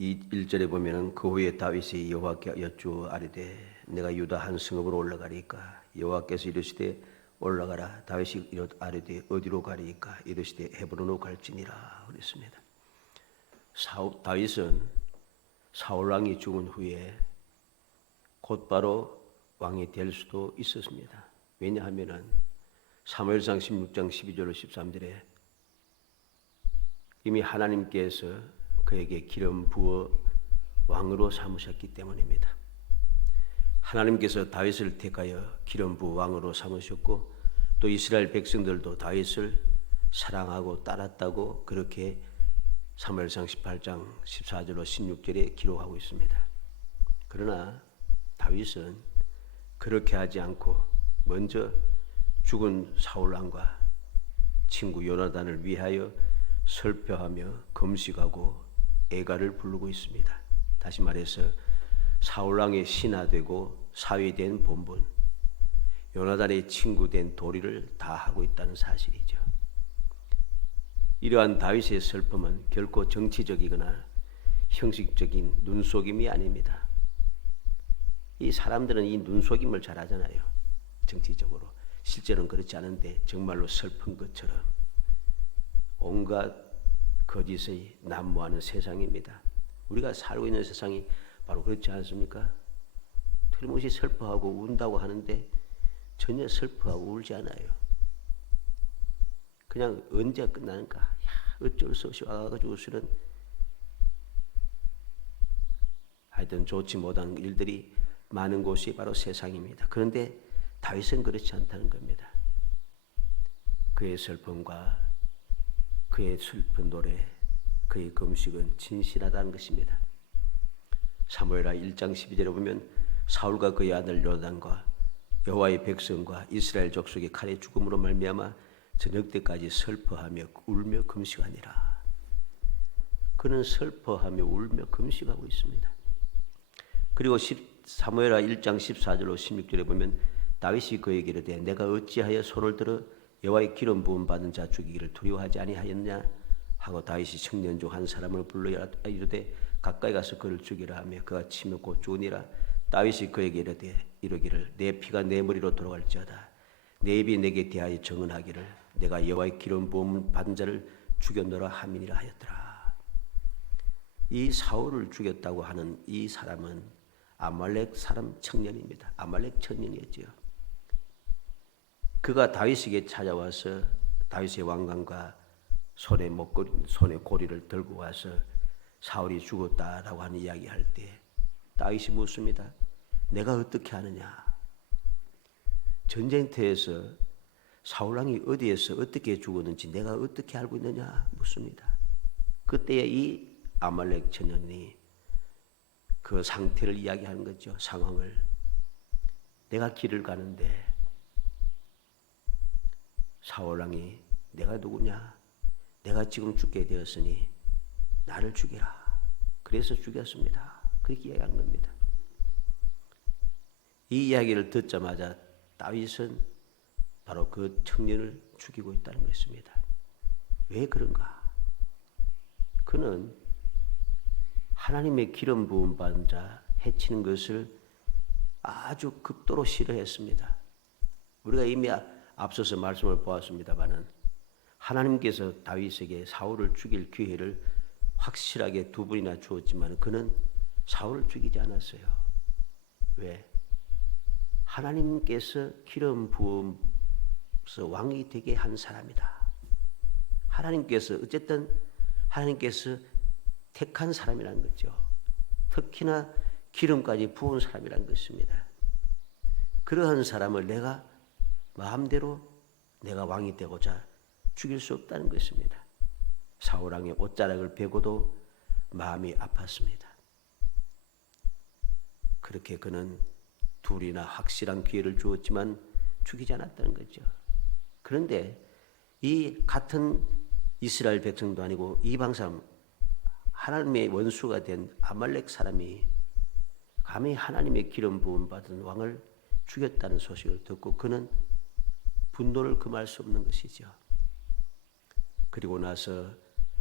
1절에 보면은 그 후에 다윗이 여호와께 여쭈어 아뢰되 내가 유다 한 성읍으로 올라가리까 여호와께서 이르시되 올라가라. 다윗이 아뢰되 어디로 가리까 이르시되 헤브론으로 갈지니라 그랬습니다. 다윗은 사울 왕이 죽은 후에 곧바로 왕이 될 수도 있었습니다. 왜냐하면은 사무엘상 16장 12절로 13절에 이미 하나님께서 그에게 기름 부어 왕으로 삼으셨기 때문입니다. 하나님께서 다윗을 택하여 기름 부어 왕으로 삼으셨고 또 이스라엘 백성들도 다윗을 사랑하고 따랐다고 그렇게 사무엘상 18장 14절로 16절에 기록하고 있습니다. 그러나 다윗은 그렇게 하지 않고 먼저 죽은 사울 왕과 친구 요나단을 위하여 설표하며 금식하고 애가를 부르고 있습니다. 다시 말해서 사울 왕의 신하되고 사위된 본분, 요나단의 친구된 도리를 다 하고 있다는 사실이죠. 이러한 다윗의 슬픔은 결코 정치적이거나 형식적인 눈속임이 아닙니다. 이 사람들은 이 눈속임을 잘 하잖아요. 정치적으로. 실제로는 그렇지 않은데 정말로 슬픈 것처럼 온갖 거짓의 난무하는 세상입니다. 우리가 살고 있는 세상이 바로 그렇지 않습니까? 틀림없이 슬퍼하고 운다고 하는데 전혀 슬퍼하고 울지 않아요. 그냥 언제 끝나는가? 어쩔 수 없이 와가지고 쓰는 하여튼 좋지 못한 일들이 많은 곳이 바로 세상입니다. 그런데 다윗은 그렇지 않다는 겁니다. 그의 슬픔과 그의 슬픈 노래, 그의 금식은 진실하다는 것입니다. 사무엘하 1장 12절에 보면 사울과 그의 아들 요나단과 여호와의 백성과 이스라엘 족속의 칼의 죽음으로 말미암아 저녁 때까지 슬퍼하며 울며 금식하니라. 그는 슬퍼하며 울며 금식하고 있습니다. 그리고 사무엘하 1장 14절로 16절에 보면 다윗이 그에게 이르되 내가 어찌하여 손을 들어 여호와의 기름 부음 받은 자 죽이기를 두려워하지 아니하였냐 하고 다윗이 청년 중 한 사람을 불러 이르되 가까이 가서 그를 죽이라 하며 그가 치며 곧 죽으니라. 다윗이 그에게 이르기를 내 피가 내 머리로 돌아갈지어다 내 입이 내게 대하여 정언하기를 내가 여호와의 기름 부음 받은 자를 죽였노라 함이니라 하였더라. 이 사울을 죽였다고 하는 이 사람은 아말렉 사람 청년입니다. 아말렉 청년이었지요. 그가 다윗에게 찾아와서 다윗의 왕관과 손에 고리를 들고 와서 사울이 죽었다라고 하는 이야기할 때 다윗이 묻습니다. 내가 어떻게 아느냐? 전쟁터에서 사울왕이 어디에서 어떻게 죽었는지 내가 어떻게 알고 있느냐 묻습니다. 그때에 이 아말렉 청년이 그 상태를 이야기하는 거죠. 상황을. 내가 길을 가는데 사울왕이 내가 누구냐? 내가 지금 죽게 되었으니 나를 죽여라. 그래서 죽였습니다. 그렇게 이야기한 겁니다. 이 이야기를 듣자마자 다윗은 바로 그 청년을 죽이고 있다는 것입니다. 왜 그런가? 그는 하나님의 기름 부음 받은 자 해치는 것을 아주 극도로 싫어했습니다. 우리가 이미 앞서서 말씀을 보았습니다마는 하나님께서 다윗에게 사울을 죽일 기회를 확실하게 두 번이나 주었지만 그는 사울을 죽이지 않았어요. 왜? 하나님께서 기름 부음서 왕이 되게 한 사람이다. 하나님께서 어쨌든 하나님께서 택한 사람이라는 거죠. 특히나 기름까지 부은 사람이라는 것입니다. 그러한 사람을 내가 마음대로 내가 왕이 되고자 죽일 수 없다는 것입니다. 사울왕의 옷자락을 베고도 마음이 아팠습니다. 그렇게 그는 둘이나 확실한 기회를 주었지만 죽이지 않았다는 거죠. 그런데 이 같은 이스라엘 백성도 아니고 이방 사람, 하나님의 원수가 된 아말렉 사람이 감히 하나님의 기름 부음 받은 왕을 죽였다는 소식을 듣고 그는 분노를 금할 수 없는 것이죠. 그리고 나서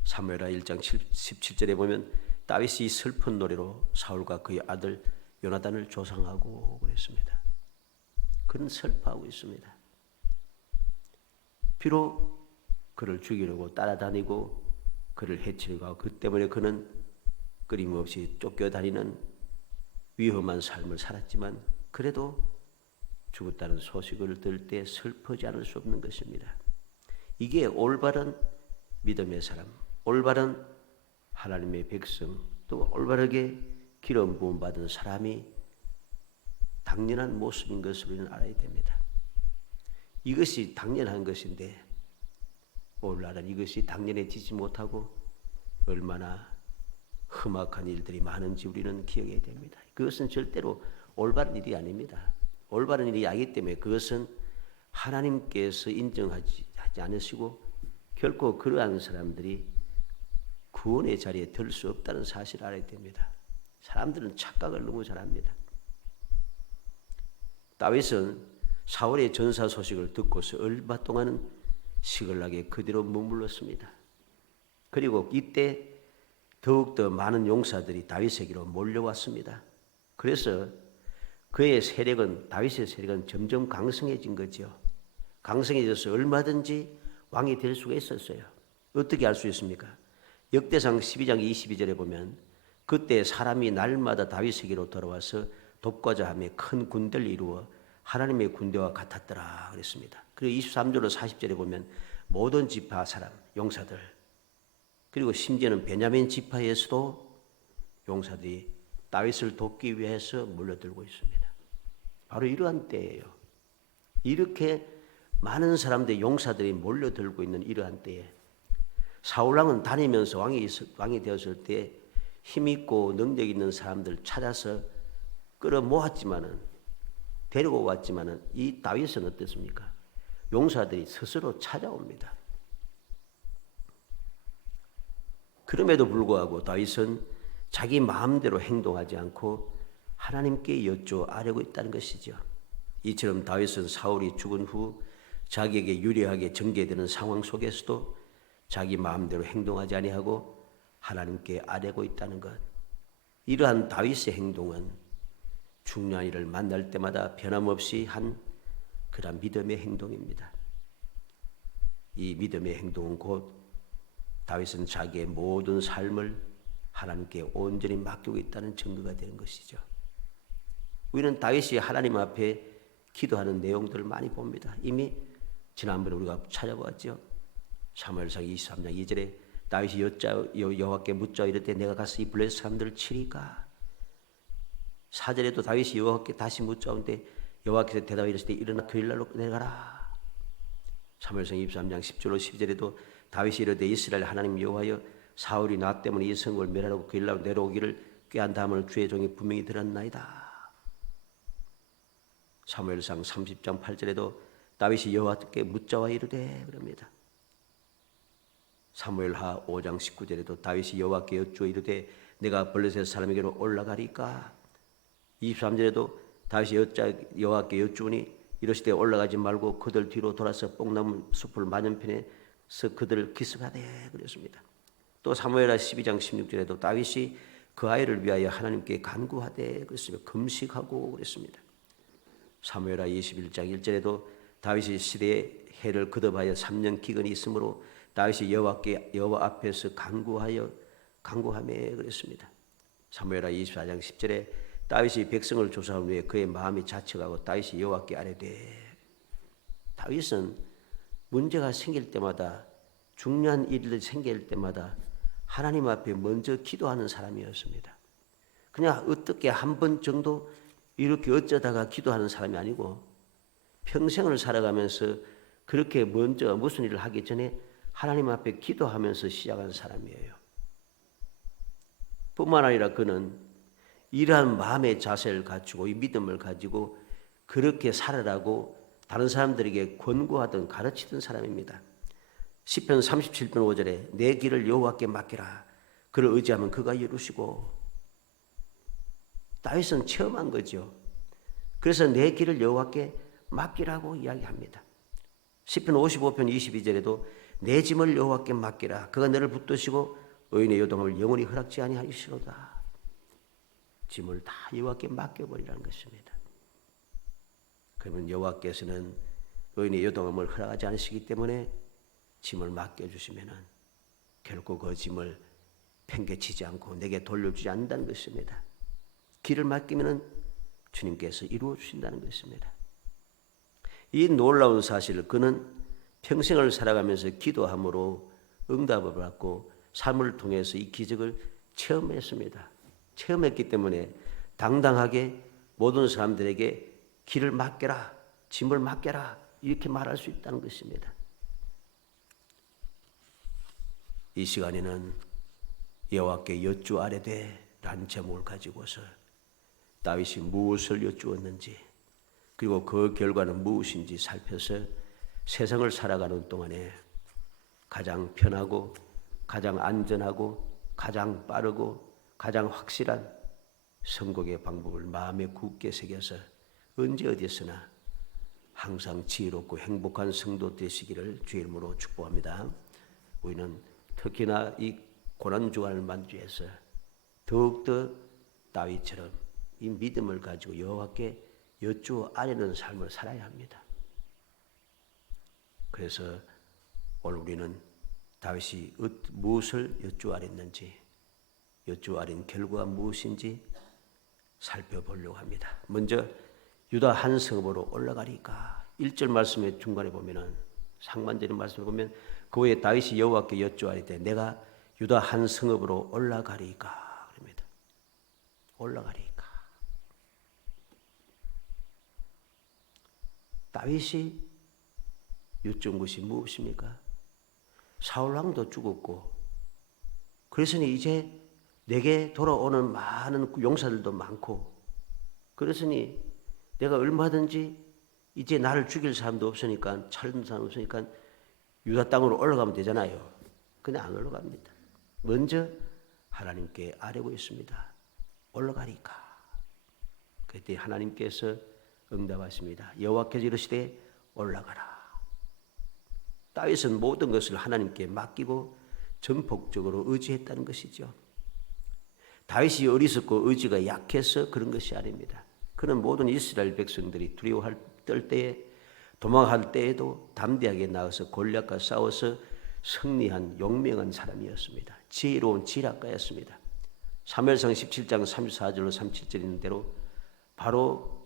사무엘하 1장 17절에 보면 다윗이 슬픈 노래로 사울과 그의 아들 요나단을 조상하고 그랬습니다. 그는 슬퍼하고 있습니다. 비록 그를 죽이려고 따라다니고 그를 해치려고 하고 그 때문에 그는 끊임없이 쫓겨다니는 위험한 삶을 살았지만 그래도 죽었다는 소식을 들을 때 슬퍼지 않을 수 없는 것입니다. 이게 올바른 믿음의 사람, 올바른 하나님의 백성, 또 올바르게 기름 부음 받은 사람이 당연한 모습인 것을 우리는 알아야 됩니다. 이것이 당연한 것인데 오늘날은 이것이 당연해지지 못하고 얼마나 험악한 일들이 많은지 우리는 기억해야 됩니다. 그것은 절대로 올바른 일이 아닙니다. 올바른 일이 아니기 때문에 그것은 하나님께서 인정하지 않으시고 결코 그러한 사람들이 구원의 자리에 들 수 없다는 사실을 알아야 됩니다. 사람들은 착각을 너무 잘합니다. 다윗은 사울의 전사 소식을 듣고서 얼마 동안은 시글락에 그대로 머물렀습니다. 그리고 이때 더욱더 많은 용사들이 다윗에게로 몰려왔습니다. 그래서 그의 세력은, 다윗의 세력은 점점 강성해진 거죠. 강성해져서 얼마든지 왕이 될 수가 있었어요. 어떻게 알 수 있습니까? 역대상 12장 22절에 보면 그때 사람이 날마다 다윗에게로 돌아와서 돕고자 하며 큰 군대를 이루어 하나님의 군대와 같았더라 그랬습니다. 그리고 23절로 40절에 보면 모든 지파 사람, 용사들, 그리고 심지어는 베냐민 지파에서도 용사들이 다윗을 돕기 위해서 몰려들고 있습니다. 바로 이러한 때예요. 이렇게 많은 사람들의 용사들이 몰려들고 있는 이러한 때에 사울왕은 다니면서 왕이 되었을 때 힘있고 능력 있는 사람들 찾아서 끌어모았지만은, 데리고 왔지만은 이 다윗은 어떻습니까? 용사들이 스스로 찾아옵니다. 그럼에도 불구하고 다윗은 자기 마음대로 행동하지 않고 하나님께 여쭈어하려고 있다는 것이죠. 이처럼 다윗은 사울이 죽은 후 자기에게 유리하게 전개되는 상황 속에서도 자기 마음대로 행동하지 아니하고 하나님께 아뢰고 있다는 것. 이러한 다윗의 행동은 중요한 일을 만날 때마다 변함없이 한 그런 믿음의 행동입니다. 이 믿음의 행동은 곧 다윗은 자기의 모든 삶을 하나님께 온전히 맡기고 있다는 증거가 되는 것이죠. 우리는 다윗이 하나님 앞에 기도하는 내용들을 많이 봅니다. 이미 지난번에 우리가 찾아보았죠. 사무엘상 23장 2절에 다윗이 여호와께 묻자 이르되 내가 가서 이 블레셋 사람들을 치리까? 4절에도 다윗이 여호와께 다시 묻자온데 여호와께서 대답하여 이르시되 일어나 그일날로 내려가라. 사무엘상 23장 10절로 12절에도 다윗이 이르되 이스라엘 하나님 여호와여 사울이 나 때문에 이 성을 멸하라고 그일날로 내려오기를 꾀한 다음을 주의 종이 분명히 들었나이다. 사무엘상 30장 8절에도 다윗이 여호와께 묻자와 이르되 그럽니다. 사무엘하 5장 19절에도 다윗이 여호와께 여쭈어 이르되 내가 블레셋 사람에게로 올라가리까? 23절에도 다윗이 여호와께 여쭈으니 이르시되 올라가지 말고 그들 뒤로 돌아서 뽕나무 숲을 맞은편에서 그들을 기습하되 그랬습니다. 또 사무엘하 12장 16절에도 다윗이 그 아이를 위하여 하나님께 간구하되 그랬습니다. 금식하고 그랬습니다. 사무엘하 21장 1절에도 다윗이 시대의 해를 거듭하여 3년 기근이 있으므로 다윗이 여호와 앞에서 간구하며 그랬습니다. 사무엘하 24장 10절에 다윗이 백성을 조사한 후에 그의 마음이 자책하고 다윗이 여호와께 아뢰되. 다윗은 문제가 생길 때마다, 중요한 일이 생길 때마다 하나님 앞에 먼저 기도하는 사람이었습니다. 그냥 어떻게 한 번 정도 이렇게 어쩌다가 기도하는 사람이 아니고 평생을 살아가면서 그렇게 먼저 무슨 일을 하기 전에 하나님 앞에 기도하면서 시작한 사람이에요. 뿐만 아니라 그는 이러한 마음의 자세를 갖추고 이 믿음을 가지고 그렇게 살아라고 다른 사람들에게 권고하던 가르치던 사람입니다. 시편 37편 5절에 내 길을 여호와께 맡기라. 그를 의지하면 그가 이루시고. 다윗은 체험한 거죠. 그래서 내 길을 여호와께 맡기라고 이야기합니다. 시편 55편 22절에도 내 짐을 여호와께 맡기라. 그가 너를 붙드시고 의인의 요동함을 영원히 허락지 아니하시로다. 짐을 다 여호와께 맡겨버리라는 것입니다. 그러면 여호와께서는 의인의 요동함을 허락하지 않으시기 때문에 짐을 맡겨주시면은 결코 그 짐을 팽개치지 않고 내게 돌려주지 않는다는 것입니다. 길을 맡기면은 주님께서 이루어 주신다는 것입니다. 이 놀라운 사실을 그는 평생을 살아가면서 기도함으로 응답을 받고 삶을 통해서 이 기적을 체험했습니다. 체험했기 때문에 당당하게 모든 사람들에게 길을 맡겨라, 짐을 맡겨라 이렇게 말할 수 있다는 것입니다. 이 시간에는 여호와께 여쭈아래되 라는 제목을 가지고서 다윗이 무엇을 여쭈었는지 그리고 그 결과는 무엇인지 살펴서 세상을 살아가는 동안에 가장 편하고 가장 안전하고 가장 빠르고 가장 확실한 선곡의 방법을 마음에 굳게 새겨서 언제 어디서나 항상 지혜롭고 행복한 성도 되시기를 주의 이름으로 축복합니다. 우리는 특히나 이 고난주간을 만주해서 더욱더 다윗처럼 이 믿음을 가지고 여호와께 여쭈어 아뢰는 삶을 살아야 합니다. 그래서 오늘 우리는 다윗이 무엇을 여쭈어 아뢰는지 여쭈어 아뢰는 결과가 무엇인지 살펴보려고 합니다. 먼저 유다 한 성읍으로 올라가리까 1절 말씀의 중간에 보면은 상반절의 말씀을 보면 그 후에 다윗이 여호와께 여쭈어 아뢰되 내가 유다 한 성읍으로 올라가리까 그럽니다. 올라가리까. 다윗이 여쭈은 것이 무엇입니까? 사울왕도 죽었고 그래서니 이제 내게 돌아오는 많은 용사들도 많고 그래서니 내가 얼마든지 이제 나를 죽일 사람도 없으니까 차는 사람 없으니까 유다 땅으로 올라가면 되잖아요. 근데 안 올라갑니다. 먼저 하나님께 아뢰고 있습니다. 올라가리까. 그때 하나님께서 응답하십니다. 여호와께서 이르시되 올라가라. 다윗은 모든 것을 하나님께 맡기고 전폭적으로 의지했다는 것이죠. 다윗이 어리석고 의지가 약해서 그런 것이 아닙니다. 그는 모든 이스라엘 백성들이 두려워할 때에 도망할 때에도 담대하게 나가서 골리앗과 싸워서 승리한 용맹한 사람이었습니다. 지혜로운 지략가였습니다. 사무엘상 17장 34절로 37절 있는 대로 바로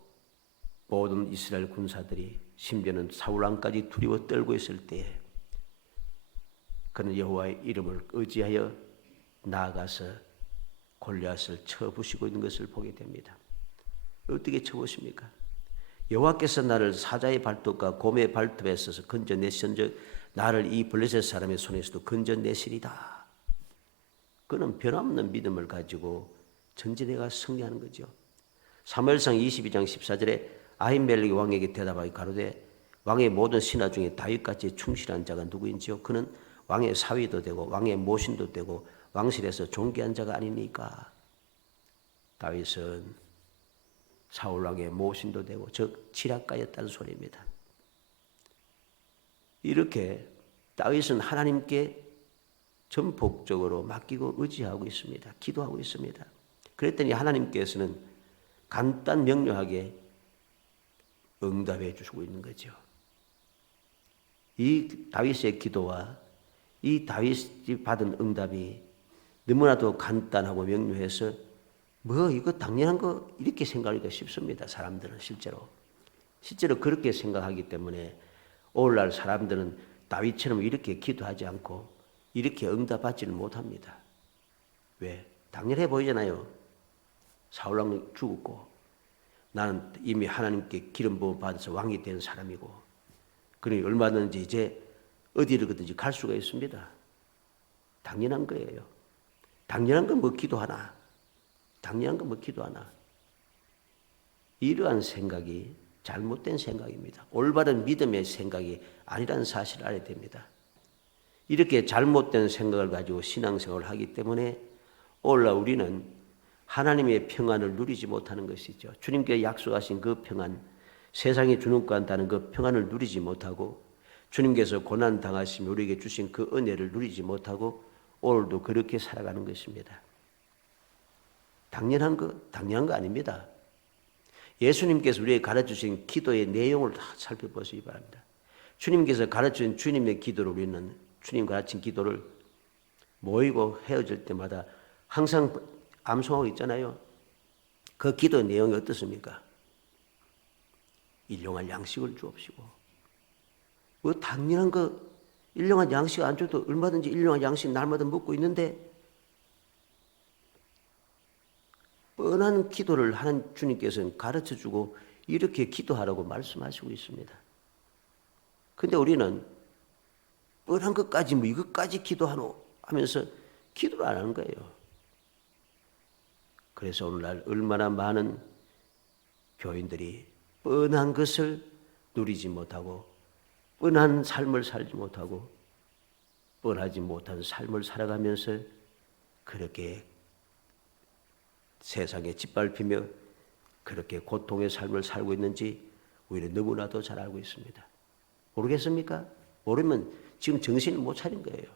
모든 이스라엘 군사들이 심지어는 사울왕까지 두려워 떨고 있을 때에 그는 여호와의 이름을 의지하여 나아가서 골리앗을 쳐부시고 있는 것을 보게 됩니다. 어떻게 쳐부십니까? 여호와께서 나를 사자의 발톱과 곰의 발톱에 있어서 건져내신즉 나를 이 블레셋 사람의 손에서도 건져내시리다. 그는 변함없는 믿음을 가지고 전진해가 승리하는 거죠. 사무엘상 22장 14절에 아히멜렉 왕에게 대답하여 가로되 왕의 모든 신하 중에 다윗같이 충실한 자가 누구인지요? 그는 왕의 사위도 되고 왕의 모신도 되고 왕실에서 존귀한 자가 아니니까. 다윗은 사울왕의 모신도 되고 즉 지략가였다는 소리입니다. 이렇게 다윗은 하나님께 전폭적으로 맡기고 의지하고 있습니다. 기도하고 있습니다. 그랬더니 하나님께서는 간단 명료하게 응답해 주시고 있는 거죠. 이 다윗의 기도와 이 다윗이 받은 응답이 너무나도 간단하고 명료해서 뭐 이거 당연한 거 이렇게 생각하기가 쉽습니다. 사람들은 실제로 그렇게 생각하기 때문에 오늘날 사람들은 다윗처럼 이렇게 기도하지 않고 이렇게 응답받지는 못합니다. 왜? 당연해 보이잖아요. 사울왕 죽었고 나는 이미 하나님께 기름 부음 받아서 왕이 된 사람이고 그러니 얼마든지 이제 어디로든지 갈 수가 있습니다. 당연한 거예요. 당연한 건 뭐 기도하나? 당연한 건 뭐 기도하나? 이러한 생각이 잘못된 생각입니다. 올바른 믿음의 생각이 아니라는 사실을 알아야 됩니다. 이렇게 잘못된 생각을 가지고 신앙생활을 하기 때문에 오늘날 우리는 하나님의 평안을 누리지 못하는 것이죠. 주님께 약속하신 그 평안, 세상이 주는 것 같다는 그 평안을 누리지 못하고 주님께서 고난 당하시며 우리에게 주신 그 은혜를 누리지 못하고 오늘도 그렇게 살아가는 것입니다. 당연한 거 아닙니다. 예수님께서 우리에게 가르쳐주신 기도의 내용을 다 살펴보시기 바랍니다. 주님께서 가르친 주님의 기도를 우리는 주님 가르친 기도를 모이고 헤어질 때마다 항상 암송하고 있잖아요. 그 기도의 내용이 어떻습니까? 일용할 양식을 주옵시고. 뭐 당연한 일용할 양식 안 줘도 얼마든지 일용할 양식 날마다 먹고 있는데 뻔한 기도를 하는 주님께서는 가르쳐주고 이렇게 기도하라고 말씀하시고 있습니다. 근데 우리는 뻔한 것까지 뭐 이것까지 기도하노 하면서 기도를 안 하는 거예요. 그래서 오늘날 얼마나 많은 교인들이 뻔한 것을 누리지 못하고 뻔한 삶을 살지 못하고 뻔하지 못한 삶을 살아가면서 그렇게 세상에 짓밟히며 그렇게 고통의 삶을 살고 있는지 우리는 너무나도 잘 알고 있습니다. 모르겠습니까? 모르면 지금 정신을 못 차린 거예요.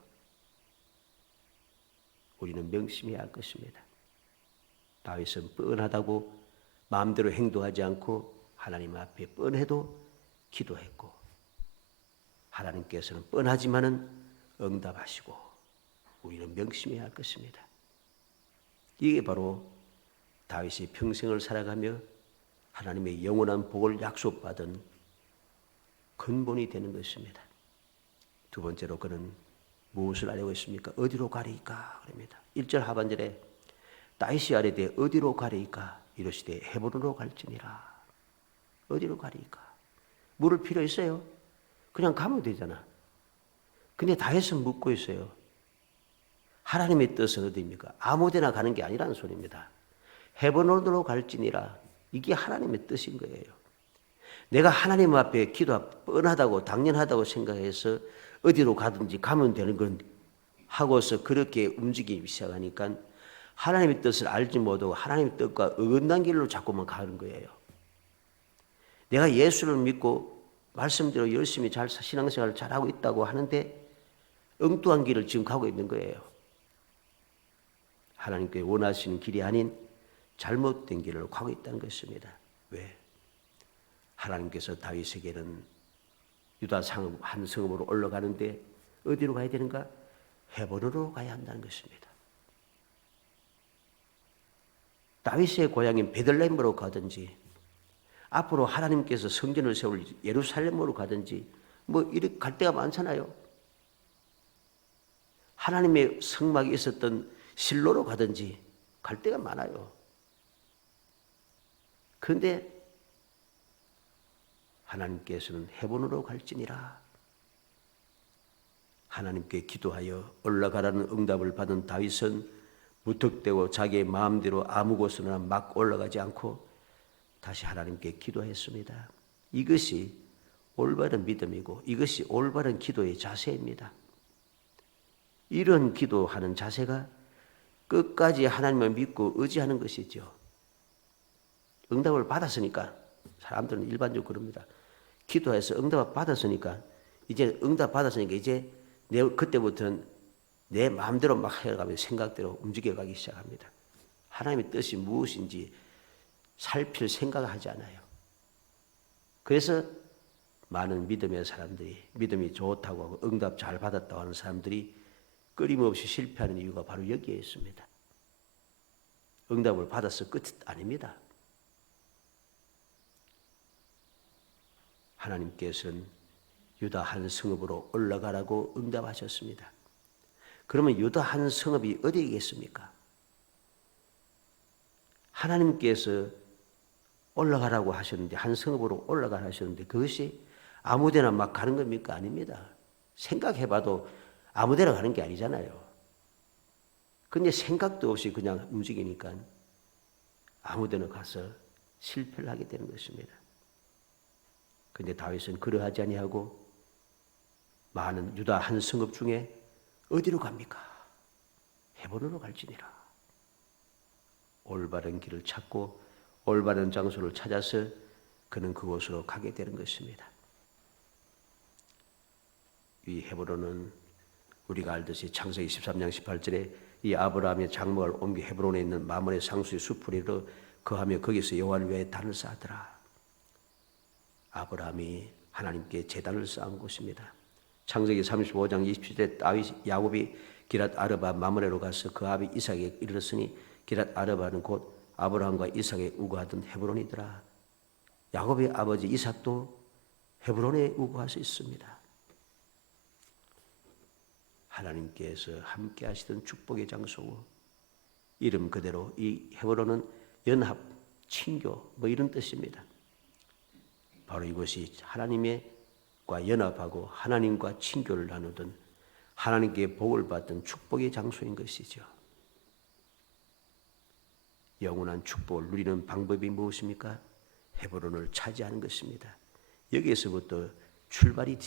우리는 명심해야 할 것입니다. 다윗은 뻔하다고 마음대로 행동하지 않고 하나님 앞에 뻔해도 기도했고 하나님께서는 뻔하지만은 응답하시고 우리는 명심해야 할 것입니다. 이게 바로 다윗이 평생을 살아가며 하나님의 영원한 복을 약속받은 근본이 되는 것입니다. 두 번째로 그는 무엇을 하려고 했습니까? 어디로 가리이까? 그럽니다. 1절 하반절에 다윗이 아뢰되 어디로 가리이까? 이르시되 헤브론으로 갈지니라. 어디로 가리이까? 물을 필요 있어요? 그냥 가면 되잖아. 근데 다윗은 묻고 있어요. 하나님의 뜻은 어디입니까? 아무데나 가는 게 아니라는 소리입니다. 헤브론으로 갈지니라. 이게 하나님의 뜻인 거예요. 내가 하나님 앞에 기도가 뻔하다고 당연하다고 생각해서 어디로 가든지 가면 되는 건 하고서 그렇게 움직이기 시작하니까 하나님의 뜻을 알지 못하고 하나님의 뜻과 어긋난 길로 자꾸만 가는 거예요. 내가 예수를 믿고 말씀대로 열심히 잘 신앙생활을 잘하고 있다고 하는데 엉뚱한 길을 지금 가고 있는 거예요. 하나님께 원하시는 길이 아닌 잘못된 길을 가고 있다는 것입니다. 왜? 하나님께서 다윗에게는 유다 한 성읍으로 올라가는데 어디로 가야 되는가? 헤브론으로 가야 한다는 것입니다. 다윗의 고향인 베들레헴으로 가든지 앞으로 하나님께서 성전을 세울 예루살렘으로 가든지 뭐 이렇게 갈 데가 많잖아요. 하나님의 성막이 있었던 실로로 가든지 갈 데가 많아요. 그런데 하나님께서는 헤브론으로 갈지니라. 하나님께 기도하여 올라가라는 응답을 받은 다윗은 무턱대고 자기의 마음대로 아무 곳으로나 막 올라가지 않고 다시 하나님께 기도했습니다. 이것이 올바른 믿음이고 이것이 올바른 기도의 자세입니다. 이런 기도하는 자세가 끝까지 하나님을 믿고 의지하는 것이죠. 응답을 받았으니까 사람들은 일반적으로 그럽니다. 기도해서 응답을 받았으니까 이제 그때부터는 내 마음대로 막 해가며 생각대로 움직여가기 시작합니다. 하나님의 뜻이 무엇인지 살필 생각을 하지 않아요. 그래서 많은 믿음의 사람들이 믿음이 좋다고 하고 응답 잘 받았다고 하는 사람들이 끊임없이 실패하는 이유가 바로 여기에 있습니다. 응답을 받아서 끝이 아닙니다. 하나님께서는 유다 한 성읍으로 올라가라고 응답하셨습니다. 그러면 유다 한 성읍이 어디겠습니까? 하나님께서 올라가라고 하셨는데 한 성읍으로 올라가라 하셨는데 그것이 아무데나 막 가는 겁니까? 아닙니다. 생각해봐도 아무데나 가는 게 아니잖아요. 근데 생각도 없이 그냥 움직이니까 아무데나 가서 실패를 하게 되는 것입니다. 근데 다윗은 그러하지 아니하고 많은 유다 한 성읍 중에 어디로 갑니까? 헤브론으로 갈지니라. 올바른 길을 찾고 올바른 장소를 찾아서 그는 그곳으로 가게 되는 것입니다. 이 헤브론은 우리가 알듯이 창세기 13장 18절에 이 아브라함의 장막을 옮겨 헤브론에 있는 마므레 상수의 숲을 이르러 거하며 거기서 여호와를 위하여 단을 쌓더라. 아브라함이 하나님께 제단을 쌓은 곳입니다. 창세기 35장 27절에 다윗 야곱이 기랏 아르바 마므레로 가서 그 아비 이삭에게 이르렀으니 기랏 아르바는 곧 아브라함과 이삭에 우거하던 헤브론이더라. 야곱의 아버지 이삭도 헤브론에 우거하서 있습니다. 하나님께서 함께 하시던 축복의 장소고 이름 그대로 이 헤브론은 연합, 친교 뭐 이런 뜻입니다. 바로 이것이 하나님과 연합하고 하나님과 친교를 나누던 하나님께 복을 받던 축복의 장소인 것이죠. 영원한 축복을 누리는 방법이 무엇입니까? 헤브론을 차지하는 것입니다. 여기에서부터 출발이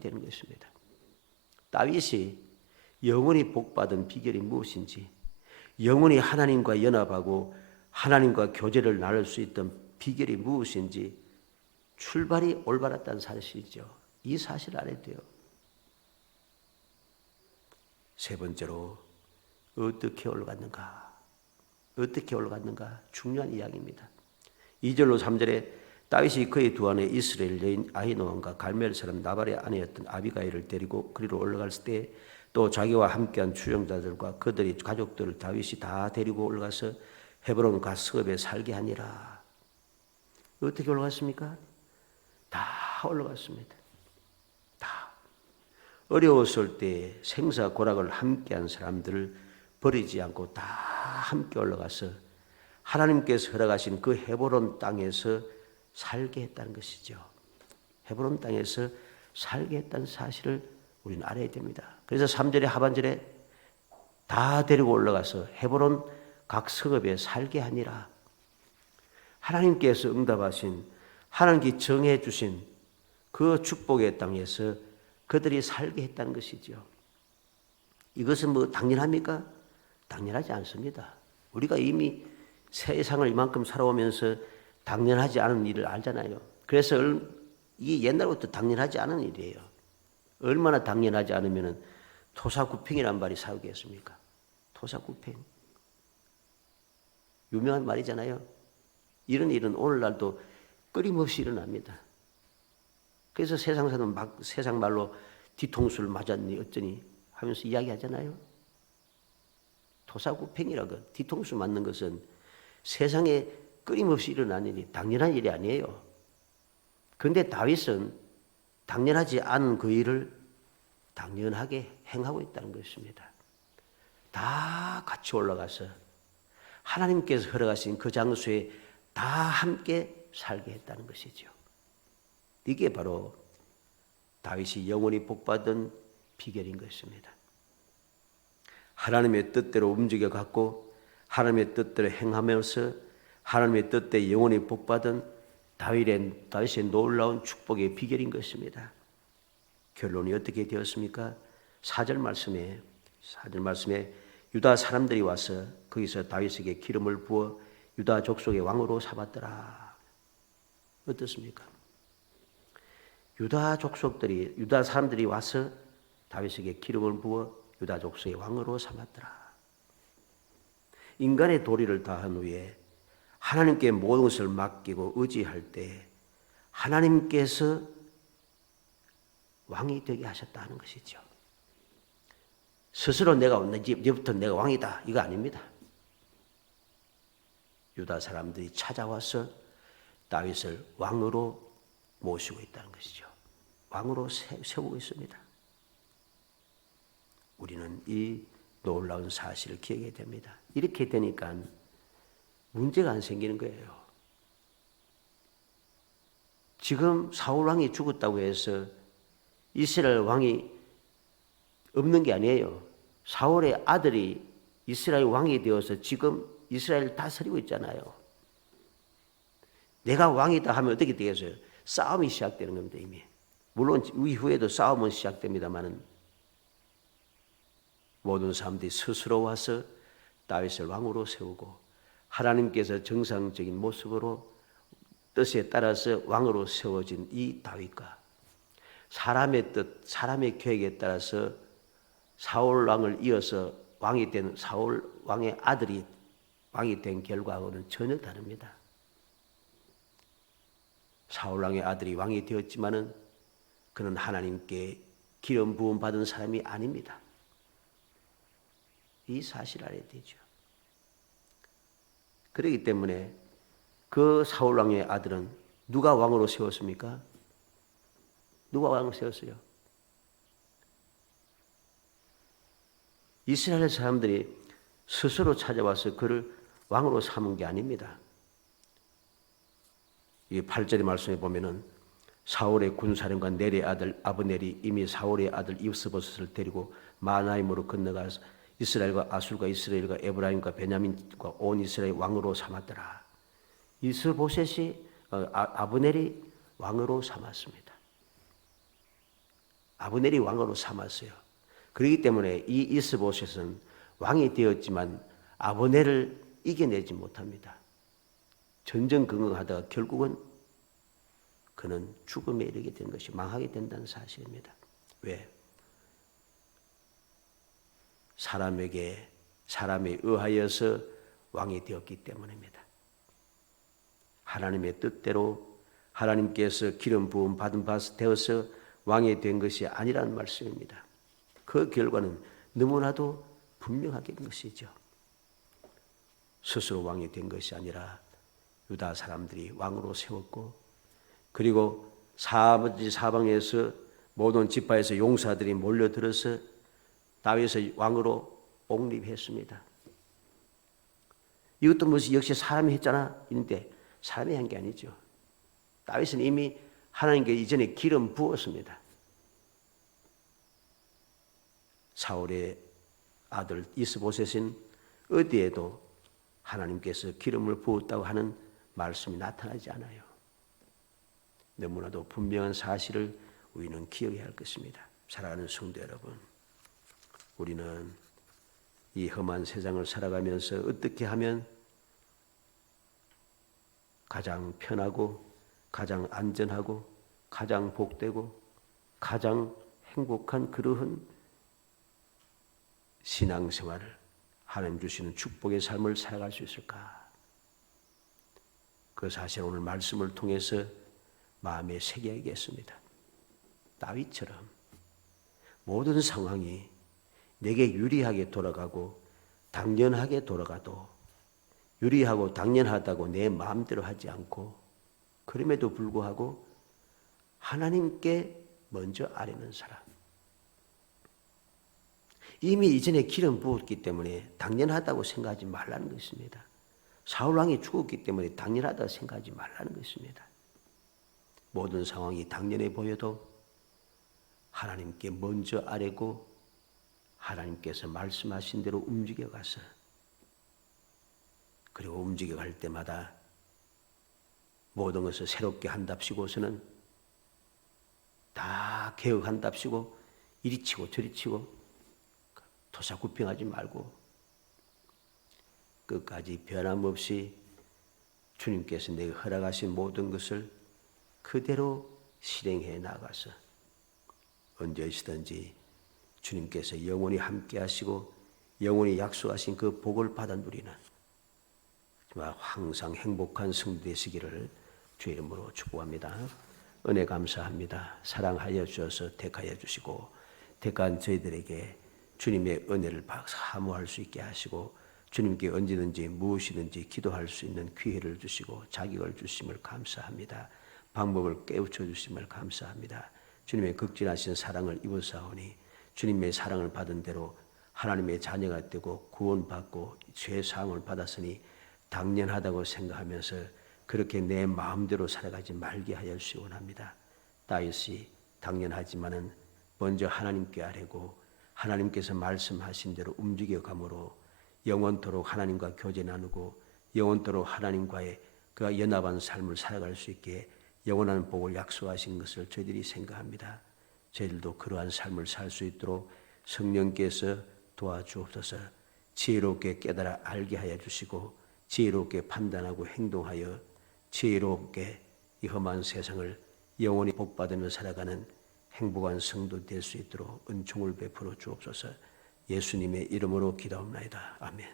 되는 것입니다. 다윗이 영원히 복받은 비결이 무엇인지, 영원히 하나님과 연합하고 하나님과 교제를 나눌 수 있던 비결이 무엇인지 출발이 올바랐다는 사실이죠. 이 사실 알아야 돼요. 세 번째로 어떻게 올라갔는가? 어떻게 올라갔는가? 중요한 이야기입니다. 2절로 3절에 다윗이 그의 두 아내 이스라엘 여인 아히노함과 갈멜 사람 나발의 아내였던 아비가일을 데리고 그리로 올라갔을 때 또 자기와 함께한 추종자들과 그들의 가족들을 다윗이 다 데리고 올라가서 헤브론 가스업에 살게 하니라. 어떻게 올라갔습니까? 다 올라갔습니다. 다. 어려웠을 때 생사고락을 함께한 사람들을 버리지 않고 다 함께 올라가서 하나님께서 허락하신 그 헤브론 땅에서 살게 했다는 것이죠. 헤브론 땅에서 살게 했다는 사실을 우리는 알아야 됩니다. 그래서 3절의 하반절에 다 데리고 올라가서 헤브론 각 성읍에 살게 하니라. 하나님께서 응답하신, 하나님께 정해 주신 그 축복의 땅에서 그들이 살게 했다는 것이죠. 이것은 뭐 당연합니까? 당연하지 않습니다. 우리가 이미 세상을 이만큼 살아오면서 당연하지 않은 일을 알잖아요. 그래서 이게 옛날부터 당연하지 않은 일이에요. 얼마나 당연하지 않으면 토사구팽이란 말이 사오겠습니까? 토사구팽. 유명한 말이잖아요. 이런 일은 오늘날도 끊임없이 일어납니다. 그래서 세상 사람은 막 세상 말로 뒤통수를 맞았니 어쩌니 하면서 이야기하잖아요. 토사구팽이라고 뒤통수 맞는 것은 세상에 끊임없이 일어나는 일이 당연한 일이 아니에요. 그런데 다윗은 당연하지 않은 그 일을 당연하게 행하고 있다는 것입니다. 다 같이 올라가서 하나님께서 허락하신 그 장소에 다 함께 살게 했다는 것이죠. 이게 바로 다윗이 영원히 복받은 비결인 것입니다. 하나님의 뜻대로 움직여갖고 하나님의 뜻대로 행하면서 하나님의 뜻대로 영원히 복받은 다윗의 놀라운 축복의 비결인 것입니다. 결론이 어떻게 되었습니까? 4절 말씀에 유다 사람들이 와서 거기서 다윗에게 기름을 부어 유다 족속의 왕으로 삼았더라. 어떻습니까? 유다 사람들이 와서 다윗에게 기름을 부어 유다 족속의 왕으로 삼았더라. 인간의 도리를 다한 후에 하나님께 모든 것을 맡기고 의지할 때 하나님께서 왕이 되게 하셨다는 것이죠. 스스로 이제부터 내가 왕이다 이거 아닙니다. 유다 사람들이 찾아와서 다윗을 왕으로 모시고 있다는 것이죠. 왕으로 세우고 있습니다. 우리는 이 놀라운 사실을 기억해야 됩니다. 이렇게 되니까 문제가 안 생기는 거예요. 지금 사울 왕이 죽었다고 해서 이스라엘 왕이 없는 게 아니에요. 사울의 아들이 이스라엘 왕이 되어서 지금 이스라엘을 다스리고 있잖아요. 내가 왕이다 하면 어떻게 되겠어요? 싸움이 시작되는 겁니다. 이미. 물론 이후에도 싸움은 시작됩니다만 모든 사람들이 스스로 와서 다윗을 왕으로 세우고 하나님께서 정상적인 모습으로 뜻에 따라서 왕으로 세워진 이 다윗과 사람의 뜻, 사람의 계획에 따라서 사울 왕을 이어서 왕이 된 사울 왕의 아들이 왕이 된 결과하고는 전혀 다릅니다. 사울 왕의 아들이 왕이 되었지만은 그는 하나님께 기름 부음 받은 사람이 아닙니다. 이 사실을 알아야 되죠. 그렇기 때문에 그 사울 왕의 아들은 누가 왕으로 세웠습니까? 누가 왕을 세웠어요? 이스라엘 사람들이 스스로 찾아와서 그를 왕으로 삼은 게 아닙니다. 이 8절의 말씀에 보면은 사울의 군사령관 넬의 아들 아브넬이 이미 사울의 아들 이스보셋을 데리고 마나임으로 건너가서 이스라엘과 아술과 이스라엘과 에브라임과 베냐민과 온 이스라엘 왕으로 삼았더라. 이스보셋이 아브넬이 왕으로 삼았습니다. 아브넬이 왕으로 삼았어요. 그렇기 때문에 이 이스보셋은 왕이 되었지만 아브넬을 이겨내지 못합니다. 전전긍긍하다가 결국은 그는 죽음에 이르게 된 것이 망하게 된다는 사실입니다. 왜? 사람에 의하여서 왕이 되었기 때문입니다. 하나님의 뜻대로 하나님께서 기름 부음 받은 바 되어서 왕이 된 것이 아니라는 말씀입니다. 그 결과는 너무나도 분명하게 된 것이죠. 스스로 왕이 된 것이 아니라 유다 사람들이 왕으로 세웠고, 그리고 사방에서 모든 지파에서 용사들이 몰려들어서 다윗을 왕으로 옹립했습니다. 이것도 무슨 역시 사람이 했잖아. 인데 사람이 한 게 아니죠. 다윗은 이미 하나님께 이전에 기름 부었습니다. 사울의 아들 이스보셋은 어디에도 하나님께서 기름을 부었다고 하는 말씀이 나타나지 않아요. 너무나도 분명한 사실을 우리는 기억해야 할 것입니다. 사랑하는 성도 여러분, 우리는 이 험한 세상을 살아가면서 어떻게 하면 가장 편하고 가장 안전하고 가장 복되고 가장 행복한 그러한 신앙생활을, 하나님 주시는 축복의 삶을 살아갈 수 있을까? 그 사실 오늘 말씀을 통해서 마음에 새겨야겠습니다. 다윗처럼 모든 상황이 내게 유리하게 돌아가고 당연하게 돌아가도 유리하고 당연하다고 내 마음대로 하지 않고, 그럼에도 불구하고 하나님께 먼저 아뢰는 사람. 이미 이전에 기름 부었기 때문에 당연하다고 생각하지 말라는 것입니다. 사울왕이 죽었기 때문에 당연하다고 생각하지 말라는 것입니다. 모든 상황이 당연해 보여도 하나님께 먼저 아뢰고 하나님께서 말씀하신 대로 움직여가서, 그리고 움직여갈 때마다 모든 것을 새롭게 한답시고서는 다 개혁한답시고 이리 치고 저리 치고 토사구팽하지 말고 끝까지 변함없이 주님께서 내게 허락하신 모든 것을 그대로 실행해 나가서 언제시든지 주님께서 영원히 함께 하시고 영원히 약속하신 그 복을 받아 누리는 정말 항상 행복한 성도 되시기를 주의 이름으로 축복합니다. 은혜 감사합니다. 사랑하여 주셔서 택하여 주시고 택한 저희들에게 주님의 은혜를 사모할 수 있게 하시고 주님께 언제든지 무엇이든지 기도할 수 있는 기회를 주시고 자격을 주심을 감사합니다. 방법을 깨우쳐 주심을 감사합니다. 주님의 극진하신 사랑을 입었사오니 주님의 사랑을 받은 대로 하나님의 자녀가 되고 구원받고 죄사함을 받았으니 당연하다고 생각하면서 그렇게 내 마음대로 살아가지 말게 하여 주시기 원합니다. 다윗이 당연하지만은 먼저 하나님께 아뢰고 하나님께서 말씀하신 대로 움직여가므로 영원토록 하나님과 교제 나누고 영원토록 하나님과의 그 연합한 삶을 살아갈 수 있게 영원한 복을 약속하신 것을 저희들이 생각합니다. 저희들도 그러한 삶을 살 수 있도록 성령께서 도와주옵소서. 지혜롭게 깨달아 알게 하여 주시고 지혜롭게 판단하고 행동하여 지혜롭게 이 험한 세상을 영원히 복받으며 살아가는 행복한 성도 될 수 있도록 은총을 베풀어 주옵소서. 예수님의 이름으로 기도합니다. 아멘.